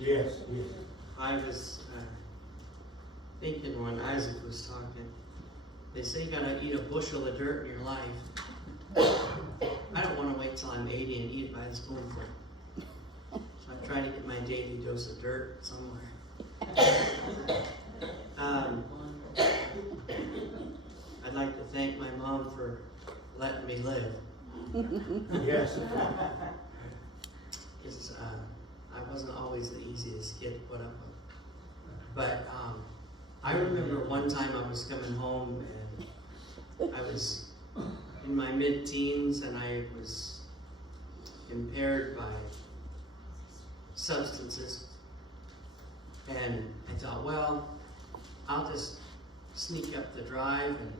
Yes, yes. I was thinking when Isaac was talking, they say you gotta eat a bushel of dirt in your life. I don't want to wait till I'm 80 and eat it by the spoonful. So I try to get my daily dose of dirt somewhere. I'd like to thank my mom for letting me live. Yes. It's, I wasn't always the easiest kid to put up with. But I remember one time I was coming home and I was in my mid-teens and I was impaired by substances. And I thought, well, I'll just sneak up the drive and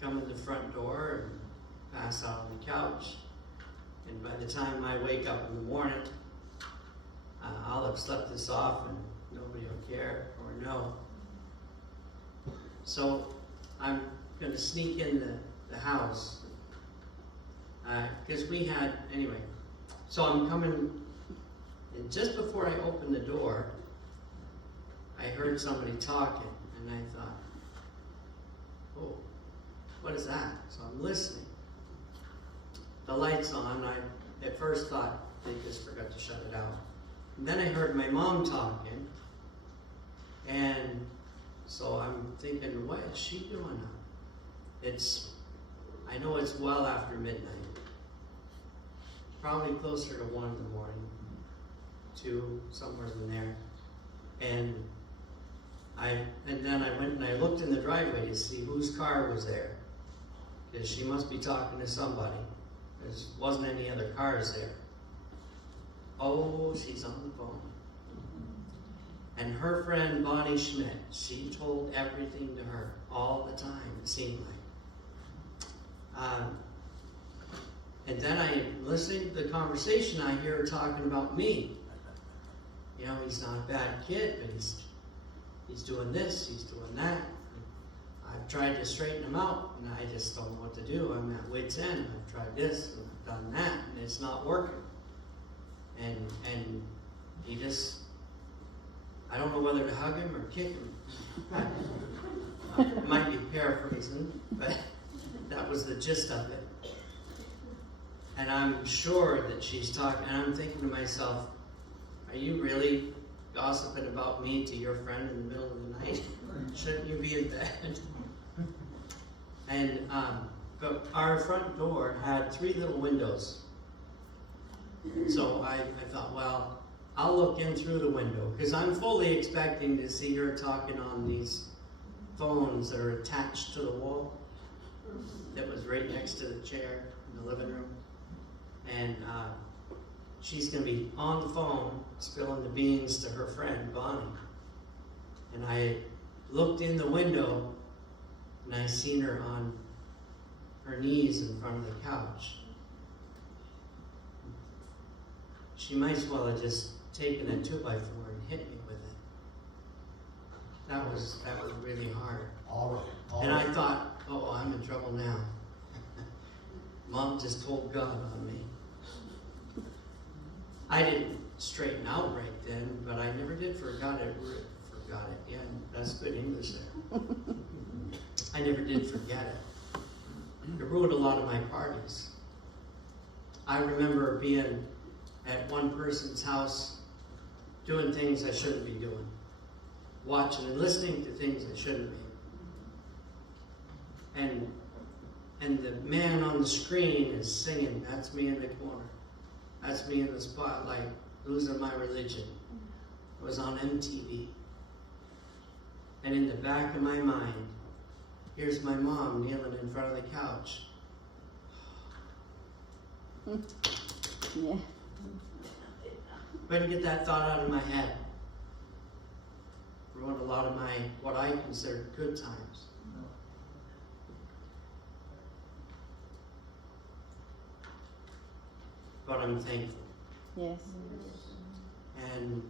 come in the front door and pass out on the couch. And by the time I wake up in the morning, I'll have slept this off and nobody will care or know. So I'm going to sneak in the house. Because we had, anyway. So I'm coming, and just before I opened the door, I heard somebody talking, and I thought, oh, what is that? So I'm listening. The light's on. I at first thought they just forgot to shut it out. And then I heard my mom talking, and so I'm thinking, what is she doing now? I know it's well after midnight. Probably closer to 1 in the morning, 2, somewhere in there. And then I went and I looked in the driveway to see whose car was there. Because she must be talking to somebody. There wasn't any other cars there. Oh, she's on the phone. And her friend Bonnie Schmidt, she told everything to her all the time, it seemed like. And then listening to the conversation, I hear her talking about me. You know, he's not a bad kid, but he's doing this, he's doing that. I've tried to straighten him out, and I just don't know what to do. I'm at wit's end. I've tried this, and I've done that, and it's not working. And he just, I don't know whether to hug him or kick him. I might be paraphrasing, but that was the gist of it. And I'm sure that she's talking, and I'm thinking to myself, are you really gossiping about me to your friend in the middle of the night? Shouldn't you be in bed? And our front door had 3 little windows. So I thought, well, I'll look in through the window, because I'm fully expecting to see her talking on these phones that are attached to the wall that was right next to the chair in the living room. And she's going to be on the phone spilling the beans to her friend, Bonnie. And I looked in the window, and I seen her on her knees in front of the couch. She might as well have just taken a 2x4 and hit me with it. That was really hard. All right. And I thought, oh, I'm in trouble now. Mom just told God on me. I didn't straighten out right then, but I never did forgot it. Yeah, that's good English there. I never did forget it. It ruined a lot of my parties. I remember being at one person's house doing things I shouldn't be doing. Watching and listening to things I shouldn't be. And the man on the screen is singing, "That's me in the corner. That's me in the spotlight, losing my religion." It was on MTV. And in the back of my mind, here's my mom kneeling in front of the couch. Yeah. Way to get that thought out of my head. Ruined a lot of what I considered good times. But I'm thankful. Yes. And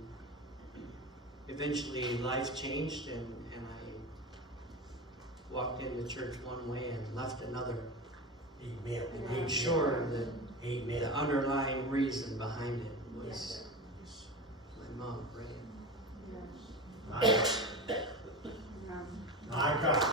eventually life changed, and I walked into church one way and left another. Amen. And I'm sure that Amen. the underlying reason behind it was My God.